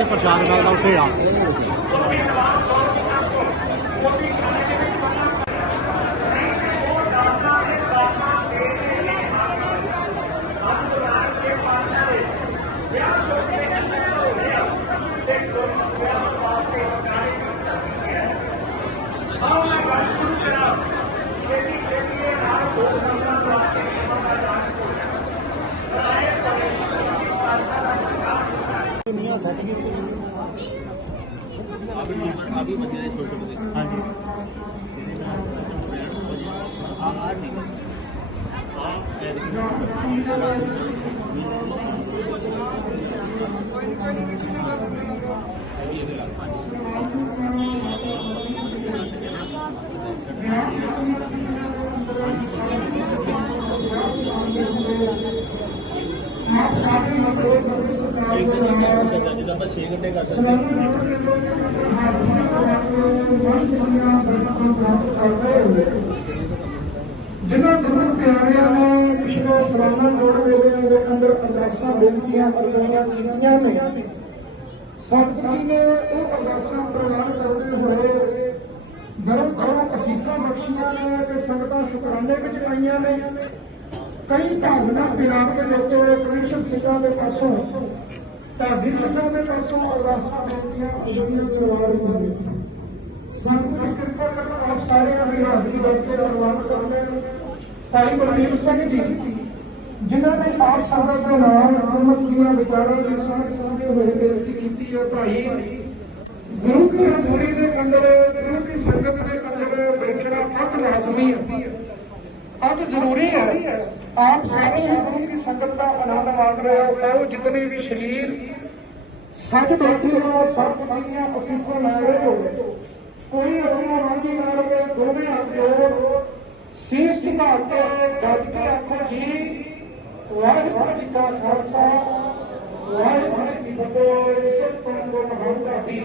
ਜਿੱਥੇ ਪ੍ਰਸ਼ਾਦ ਮਿਲਦਾ ਉੱਥੇ ਆ। ਦੁਨੀਆ ਸੈੱਟ ਕੀਤੀ ਆ ਵੀ ਬੱਚੇ ਦੇ ਛੋਟੇ ਛੋਟੇ ਹਾਂਜੀ ਆ ਜਿੱਦਾਂ ਆਪਾਂ 6 ਘੰਟੇ ਕਰ ਸਕਦੇ ਜਿਨ੍ਹਾਂ ਗੁਰੂ ਪਿਆਰਿਆਂ ਨੇ ਪਿਛਲੇ ਸਲਾਨਾ ਜੋੜ ਮੇਲਿਆਂ ਦੇ ਅੰਦਰ ਅਰਦਾਸਾਂ ਬੇਨਤੀਆਂ ਅਰਜ਼ੀਆਂ ਕੀਤੀਆਂ ਨੇ। ਸਤਿਗੁਰੂ ਜੀ ਨੇ ਉਹ ਅਰਦਾਸਾਂ ਪ੍ਰਵਾਨ ਕਰਦੇ ਹੋਏ ਗਰਮ ਖਰੋ ਅਸੀਸਾਂ ਬਖਸ਼ੀਆਂ ਨੇ ਤੇ ਸੰਗਤਾਂ ਸ਼ੁਕਰਾਨੇ ਵਿੱਚ ਪਾਈਆਂ ਨੇ। ਕਈ ਭਾਵਨਾ ਪਿਆਰ ਦੇ ਵਿੱਚ ਕ੍ਰਿਸ਼ਨ ਸਿੰਘਾਂ ਦੇ ਪਾਸੋਂ ਢਾਡੀ ਸਿੰਘਾਂ ਦੇ ਪਾਸੋਂ ਅਰਦਾਸਾਂ ਬੇਨਤੀਆਂ ਅਰਜ਼ੀਆਂ ਕਰਵਾ ਰਹੀਆਂ ਨੇ। ਦੀ ਕਿਰਪਾ ਕਰੋ ਆਪ ਸਾਰਿਆਂ ਦੀ ਹਾਜ਼ਰੀ ਦੇ ਕੇ ਪ੍ਰਵਾਨ ਕਰਨੇ ਭਾਈ ਬਲਵੀਰ ਸਿੰਘ ਜੀ, ਜਿਨ੍ਹਾਂ ਨੇ ਆਪ ਸੰਗਤ ਦੇ ਨਾਲ ਗੁਰਮਤਿ ਦੀਆਂ ਵਿਚਾਰਾਂ ਦੀ ਸਾਂਝ ਸਾਂਝੇ ਹੋਏ ਬੇਨਤੀ ਕੀਤੀ ਹੈ, ਭਾਈ। ਗੁਰੂ ਕੀ ਹਜ਼ੂਰੀ ਦੇ ਅੰਦਰ ਗੁਰੂ ਕੀ ਸੰਗਤ ਦੇ ਅੰਦਰ ਬੈਠਣਾ ਅਤ ਲਾਜ਼ਮੀ ਹੈ। ਅਤ ਜ਼ਰੂਰੀ ਹੈ। ਆਪ ਸਾਰੇ ਹੀ ਗੁਰੂ ਕੀ ਸੰਗਤ ਦਾ ਆਨੰਦ ਮਾਣ ਰਹੇ ਹੋ, ਉਹ ਜਿਤਨੇ ਵੀ ਸ਼ਰੀਰ ਸੱਜ ਬੈਠੇ ਹੋ ਸਭ ਦੀਆਂ ਅਸੀਸਾਂ ਲੈ ਰਹੇ ਹੋ। ਕੋਈ ਅਸੀਂ ਰਾਜੀ ਨਾਲ ਕੇ ਦੋਵੇਂ ਹੱਥ ਜੋੜ। ਸੀਸ ਝੁਕਾ ਕੇ ਗੱਜ ਕੇ ਆਖੋ ਜੀ। ਵਾਹਿਗੁਰੂ ਜੀ ਕਾ ਖਾਲਸਾ, ਵਾਹਿਗੁਰੂ ਜੀ ਕੀ ਫਤਿਹ। ਸਿਰ ਸੰਗੋ ਮਹਾਨ ਢਾਡੀ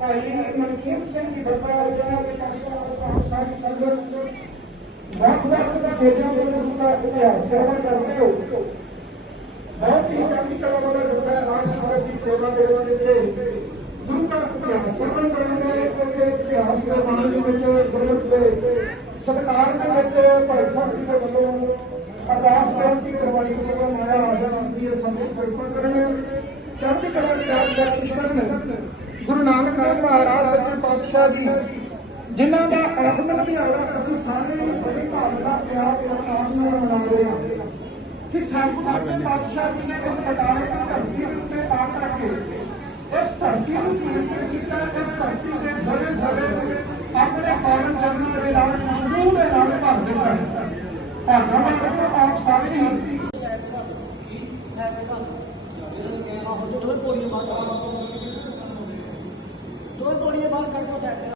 ਭਾਈ ਮਨਕੀਰ ਸਿੰਘ ਜੀ ਬੱਬਾ ਜਿਹਨਾਂ ਦੇ ਪਾਸੋਂ ਸਾਰੀ ਸੰਗਤ। ਵੱਖ ਵੱਖ ਸਟੇਜਾਂ ਦੇ ਦਾ ਇਤਿਹਾਸ ਸੇਵਾ ਕਰਦੇ ਹੋ ਬਹੁਤ ਹੀ ਚੰਗੀ ਕਲਾ ਵਾਲਾ ਜੁੜਦਾ ਹੈ ਆਪ ਸੰਗਤ ਦੀ ਸੇਵਾ ਦੇ ਵਿੱਚ ਗੁਰੂ ਦਾ ਇਤਿਹਾਸ ਸਰਵਣ ਕਰਨਗੇ ਕਿ ਇਤਿਹਾਸ ਦੇ ਮਾਨ ਦੇ ਵਿੱਚ ਗੁਰੂ ਦੇ ਸਤਿਕਾਰ ਦੇ ਵਿੱਚ ਭਾਈ ਸਾਹਿਬ ਜੀ ਦੇ ਵੱਲੋਂ ਅਰਦਾਸ ਬੇਨਤੀ ਕਰਵਾਈ ਗਈ ਹੈ ਮਾਇਆ ਹਾਜ਼ਰ ਹੁੰਦੀ ਹੈ ਸੰਗਤ ਕਿਰਪਾ ਕਰਨ ਚੜ੍ਹਦੀ ਕਲਾ ਦੀ ਰਾਤ ਦਾ ਕਰਨ ਗੁਰੂ ਨਾਨਕ ਦੇਵ ਮਹਾਰਾਜ ਸੱਚੇ ਪਾਤਸ਼ਾਹ ਦੀ ਜਿਨ੍ਹਾਂ ਦਾ ਆਗਮਨ ਦਿਹਾੜਾ ਅਸੀਂ ਸਾਰੇ ਹੀ ਬੜੀ ਭਾਵਨਾ ਪਿਆਰ ਤੇ ਆਨੰਦ ਨਾਲ ਮਨਾ ਰਹੇ ਹਾਂ ਕਿ ਸਰਬੱਤ ਦੇ ਪਾਤਸ਼ਾਹ ਜੀ ਨੇ ਇਸ ਬਟਾਲੇ ਦੀ ਧਰਤੀ ਦੇ ਉੱਤੇ ਆ ਕਰਕੇ ਇਸ ਧਰਤੀ ਨੂੰ ਪਵਿੱਤਰ ਕੀਤਾ ਇਸ ਧਰਤੀ ਦੇ ਜ਼ਰੇ ਜ਼ਰੇ ਆਪਣੇ ਪਾਵਨ ਚਰਨਾਂ ਦੇ ਨਾਲ ਖੁਸ਼ਬੂ ਦੇ ਨਾਲ ਭਰ ਦਿੱਤਾ ਭਾਗਾਂ ਵਾਲੇ ਆਪ ਸਾਰੇ ਹੀ ਦੋਵੇਂ ਪੌੜੀਆਂ ਬਾਅਦ ਦੋਵੇਂ ਪੌੜੀਆਂ ਬਾਅਦ ਕੱਟ